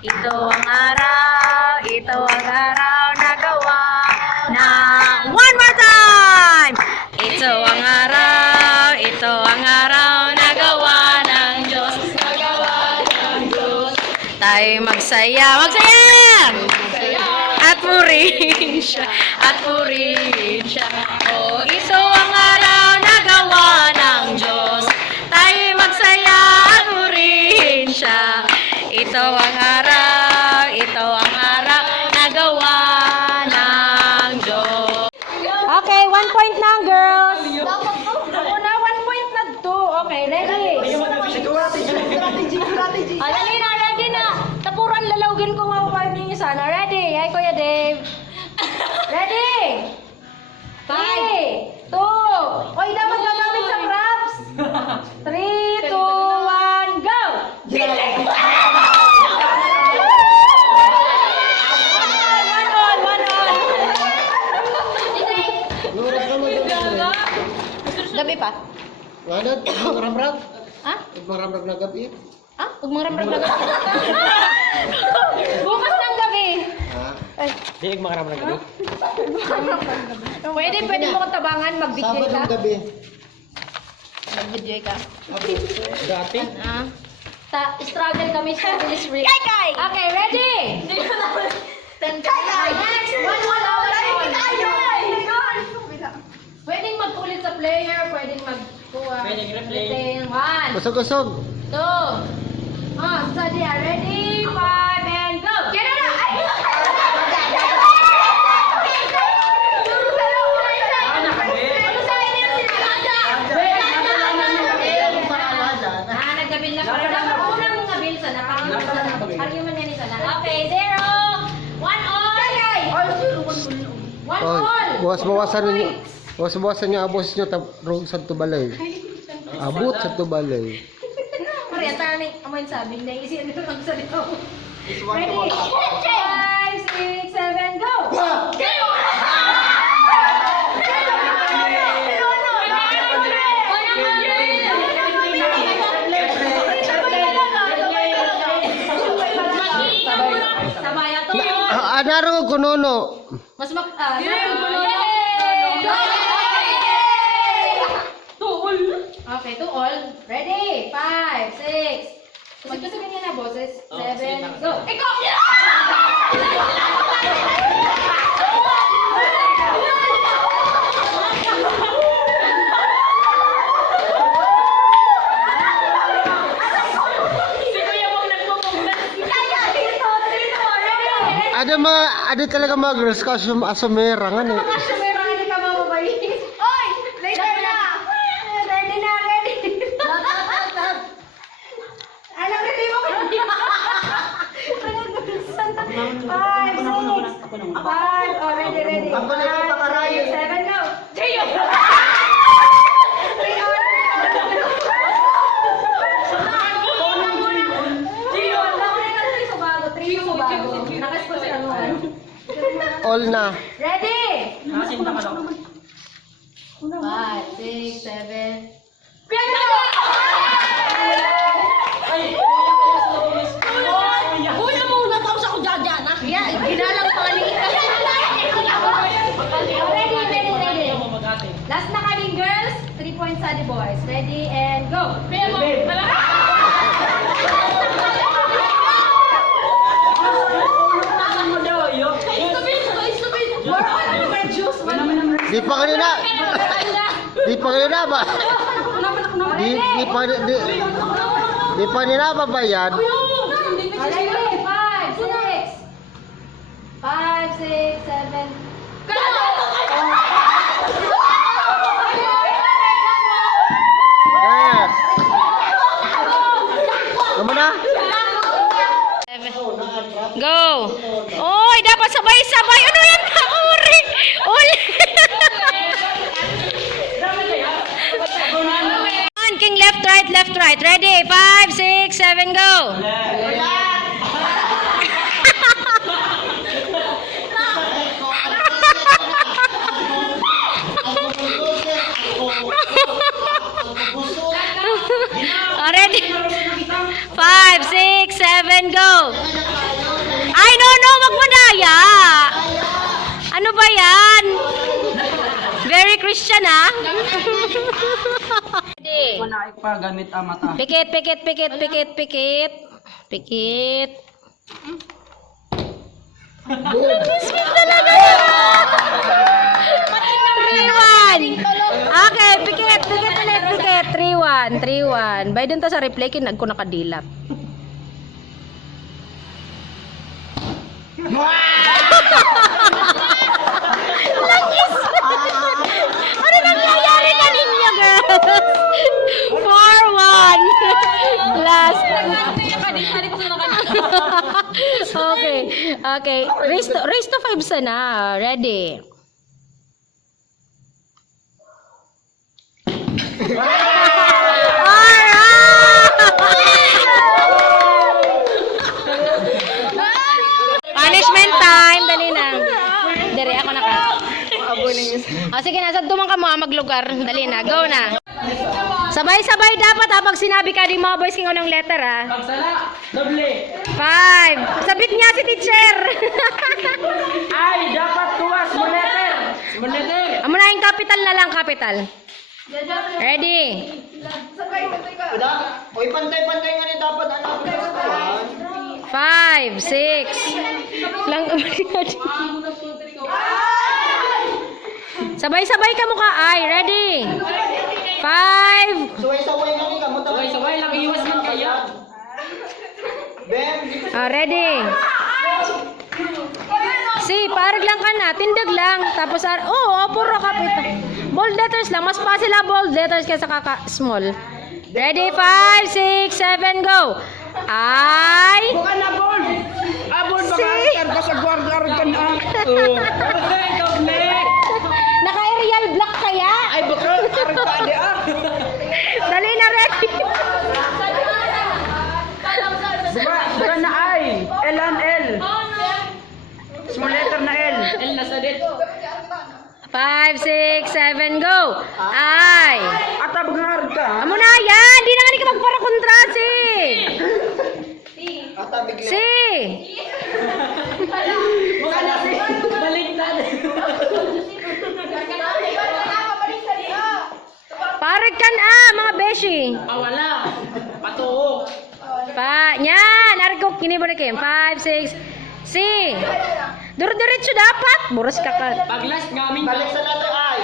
Ito ang araw, ito ang araw na gawa ng one more time. Ito ang araw, ito ang araw na gawa ng Diyos, na gawa ng Diyos. Tayo magsaya, magsaya! At purihin siya, at purihin siya. Oh, ito ang araw na gawa ng Diyos. Tayo magsaya at purihin siya. Ito ang araw, ito ang araw na gawa ng Diyos. Okay, 1 point na, girls. Ako na, 1 point na to. Okay, ready? Dali na, ready na. Tapuran, lalawgin ko nga pa yung isa na. Ready? Ay, Kuya Dave. Ready? 3, 2. Oy, dapat gagamit sa props. 3, 2, 1, go! Gabi pa? Wala, magramrag. Ha? Magramrag na gabi. Ha? Huwag mong ramrag na gabi. Bukas ng gabi. Ha? Ay, Di, magramrag na gabi. pwede mo kong tabangan, mag-video Sabado ka. ng gabi. Mag-video ka. Dati? Struggle kami sa this week. Okay, ready? Next, one more. Pwedeng mag-ulit sa player, pwedeng mag-kuha. Pwedeng replay. 1, Kusog-kusog. 2. Study. Ready? 5 and go. Get it out. Naggabil na pala. Unang ngabil sana. Argument yan isa na. Okay, 0. 1 all. 1 all. Buwas-buwasan ninyo. Buwas-buwasan niyo abos niyo sa tubalay. Abot sa tubalay. Maria, tani, amoy sabing na isin ito lang sa dito. Ready? 5, 6, 7, go! Sabay ato. Anaro kunono. Mas mak... Okay, 2 all. Ready? 5, 6. Magkasabi niya na, boses. 7, go! Ikaw! Ada talaga mga girls costume asumerangan eh. Sumera, hindi ka mamabayin. Oy! Later na! Ready na, ready! Alam, ready mo ka? 5, 6. 5, oh, ready. 5, 6, 7, go! Trio! 3 all. All na. Ready? 5, 6, 7. Kuya mo, natapos ako dyan ah. Yan, ginalang pangalitan. Ready. Last na kaming girls. 3 points sa the boys. Ready and go. Di pa kanina. Di pa kanina ba? Di pa nila babayad. Ready? 5, 6. 5, 6, 7. Yes. Kamu na? Go! Oy, dapat sabay-sabay. Ano yan? Uri! Uli! King left, right. Ready? 5, 6, 7, go! Ready? 5, 6, 7, go! Ay, no, wag mo daya! Ano ba yan? Very Christian, ah? Manaik pa gamit ang mata. Pikit. Pikit. Sweet talaga yun! 3-1. Okay, pikit ulit, pikit. 3-1. By dun ta sa replay, kinag ko nakadilat. Langis! Ano nangyayari na ninyo, girls? 4-1. Last. Okay. Raise to 5 sana. Ready? Punishment time. Dali na. Dari ako naka. Sige na, sa dumang ka mo maglugar. Dali na, go na. Sabay-sabay dapat habang sinabi ka di mga boys king ng letter ah. Pagsala, doble. 5. Sabit niya si teacher. Ay, dapat tuwas mo letter. Amo na yung capital na lang, capital. Ready? Oy, pantay-pantay nga ni dapat anak. 5, 6. Lang. Sabay-sabay ka mukha ay. Ready? 5. Suway-saway nga ni ka mo Sabay lang iwas man kaya. Ready? Parag lang ka na. Tindag lang. Tapos, puro kapital. Bold letters lang. Mas pa sila bold letters kaysa small. Ready? 5, 6, 7, go! Ay! Bukan na bold. Bold Si. baka sa guard ka na. Doble. Naka-aerial block kaya? Ay, baka arag pa di Dali na, ready? Bukan na ay. L and L. Small letter na L. L na sa dit. 5, 6, 7, go! Ay! Ata bukan ka. Amo na yan! Di na nga ka magparakontra, si! Si! Bukan na si. Baliktad. Parag kan mga beshi! Wala. Patuo. Yan! Argo, kinibalik kayo. 5, 6, si! Duro-diretso dapat! Buras ka ka. Paglas gaming. Balik sa letter I.